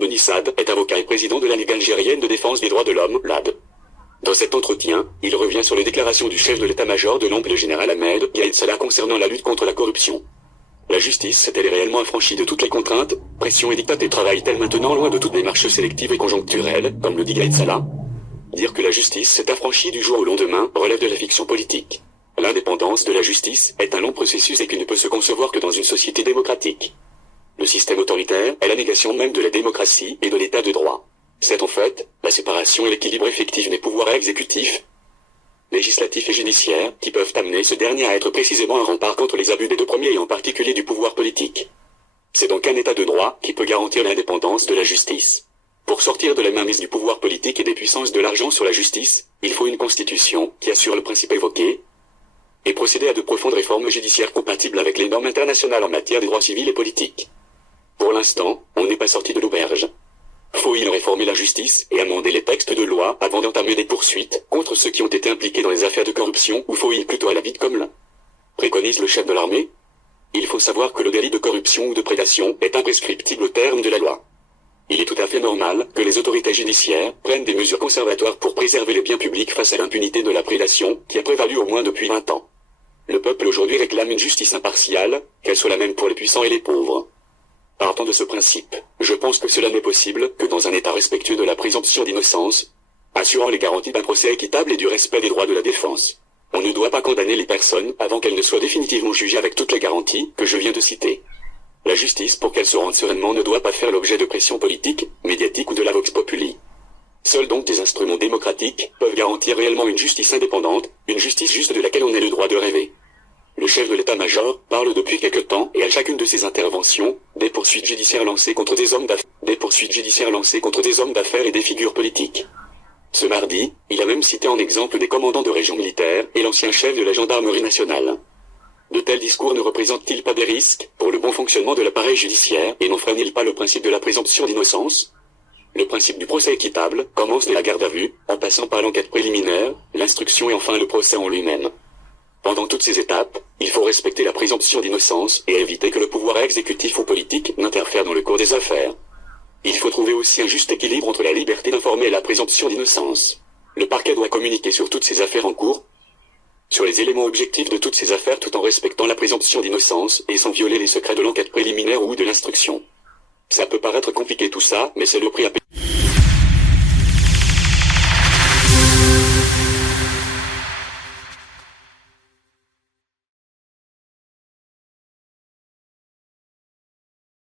Benissad est avocat et président de la Ligue algérienne de défense des droits de l'homme, LAD. Dans cet entretien, il revient sur les déclarations du chef de l'état-major de l'ONP, le général Ahmed Gaïd Salah, concernant la lutte contre la corruption. La justice s'est-elle réellement affranchie de toutes les contraintes, pressions et dictats, et travaille-t-elle maintenant loin de toute démarche sélective et conjoncturelle, comme le dit Gaïd Salah? Dire que la justice s'est affranchie du jour au lendemain relève de la fiction politique. L'indépendance de la justice est un long processus et qui ne peut se concevoir que dans une société démocratique. Le système autoritaire est la négation même de la démocratie et de l'état de droit. C'est en fait la séparation et l'équilibre effectif des pouvoirs exécutifs, législatifs et judiciaires qui peuvent amener ce dernier à être précisément un rempart contre les abus des deux premiers et en particulier du pouvoir politique. C'est donc un état de droit qui peut garantir l'indépendance de la justice. Pour sortir de la mainmise du pouvoir politique et des puissances de l'argent sur la justice, il faut une constitution qui assure le principe évoqué et procéder à de profondes réformes judiciaires compatibles avec les normes internationales en matière des droits civils et politiques. Pour l'instant, on n'est pas sorti de l'auberge. Faut-il réformer la justice et amender les textes de loi avant d'entamer des poursuites contre ceux qui ont été impliqués dans les affaires de corruption, ou faut-il plutôt aller vite comme préconise le chef de l'armée? Il faut savoir que le délit de corruption ou de prédation est imprescriptible au terme de la loi. Il est tout à fait normal que les autorités judiciaires prennent des mesures conservatoires pour préserver les biens publics face à l'impunité de la prédation qui a prévalu au moins depuis 20 ans. Le peuple aujourd'hui réclame une justice impartiale, qu'elle soit la même pour les puissants et les pauvres. Partant de ce principe, je pense que cela n'est possible que dans un État respectueux de la présomption d'innocence, assurant les garanties d'un procès équitable et du respect des droits de la défense. On ne doit pas condamner les personnes avant qu'elles ne soient définitivement jugées avec toutes les garanties que je viens de citer. La justice, pour qu'elle se rende sereinement, ne doit pas faire l'objet de pression politique, médiatique ou de la vox populi. Seuls donc des instruments démocratiques peuvent garantir réellement une justice indépendante, une justice juste de laquelle on ait le droit de rêver. Le chef de l'état-major parle depuis quelque temps et à chacune de ses interventions, des poursuites judiciaires lancées contre des hommes d'affaires et des figures politiques. Ce mardi, il a même cité en exemple des commandants de régions militaires et l'ancien chef de la gendarmerie nationale. De tels discours ne représentent-ils pas des risques pour le bon fonctionnement de l'appareil judiciaire et n'en freinent-ils pas le principe de la présomption d'innocence? Le principe du procès équitable commence dès la garde à vue, en passant par l'enquête préliminaire, l'instruction et enfin le procès en lui-même. Pendant toutes ces étapes, il faut respecter la présomption d'innocence et éviter que le pouvoir exécutif ou politique n'interfère dans le cours des affaires. Il faut trouver aussi un juste équilibre entre la liberté d'informer et la présomption d'innocence. Le parquet doit communiquer sur toutes ces affaires en cours, sur les éléments objectifs de toutes ces affaires tout en respectant la présomption d'innocence et sans violer les secrets de l'enquête préliminaire ou de l'instruction. Ça peut paraître compliqué tout ça, mais c'est le prix à payer.